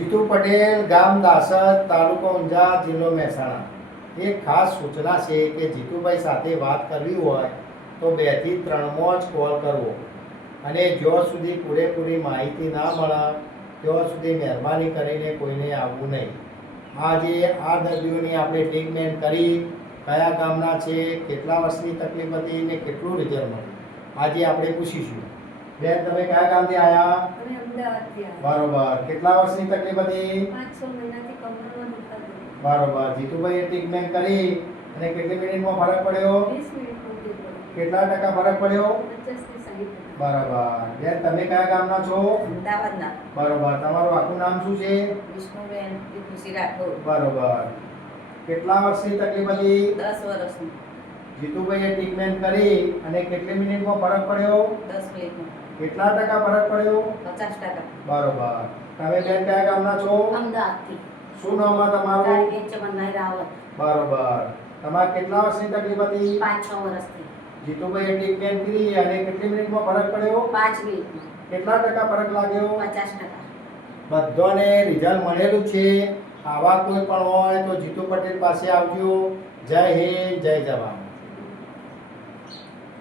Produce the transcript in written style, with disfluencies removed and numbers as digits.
જીતુ પટેલ, ગામ દાસદ, તાલુકો ઊંઝા, જિલ્લો મહેસાણા। એક ખાસ સૂચના છે કે જીતુભાઈ સાથે વાત કરવી હોય તો 2 થી 3 જ કોલ કરવો અને જ્યાં સુધી પૂરેપૂરી માહિતી ના મળે ત્યાં સુધી મહેરબાની કરીને કોઈને આવવું નહીં। આજે આ દર્દીઓની આપણે ટ્રીટમેન્ટ કરી, કયા ગામના છે, કેટલા વર્ષની તકલીફ હતી ને કેટલું રિઝલ્ટ મળ્યું આજે આપણે પૂછીશું। બેન, તમે કયા ગામથી આવ્યા? અમે અમદાવાદથી આવ્યા। બરોબર। કેટલા વર્ષની તકલીફ હતી? 5-6 મહિનાથી કમરમાં દુખાતું। બરોબર। જીતુભાઈએ ટ્રીટમેન્ટ કરી અને કેટલી મિનિટમાં ફરક પડ્યો? 20 મિનિટમાં ઉઠી પડી। કેટલા ટકા ફરક પડ્યો? 50 થી 60%। બરાબર। બેન, તમે કયા ગામના છો? અમદાવાદના। બરોબર। તમારું આખું નામ શું છે? વિષ્ણુબેન ખુશી રાઠોડ। બરોબર। કેટલા વર્ષની તકલીફ હતી? 10 વર્ષની। જીતુભાઈએ ટ્રીટમેન્ટ કરી અને કેટલી મિનિટમાં ફરક પડ્યો? 10 મિનિટમાં। કેટલા ટકા ફરક પડ્યો? 50%। બરોબર। તમે બેન કયા ગામના છો? અમદાવાદથી। શું નામ છે તમારું? તારીખ ચમનભાઈ રાવત। બરોબર। તમારે કેટલા વર્ષની તકલીફ હતી? 5-6 વર્ષથી। જીતુભાઈએ ટ્રીટમેન્ટ કરી અને કેટલી મિનિટમાં ફરક પડ્યો? 5 મિનિટમાં। કેટલા ટકા ફરક લાગ્યો? 50%। બધાને રિઝલ્ટ મળેલું છે। આવા કોઈ પણ હોય તો જીતુ પટેલ પાસે આવજો। જય હિન્દ, જય જવાન।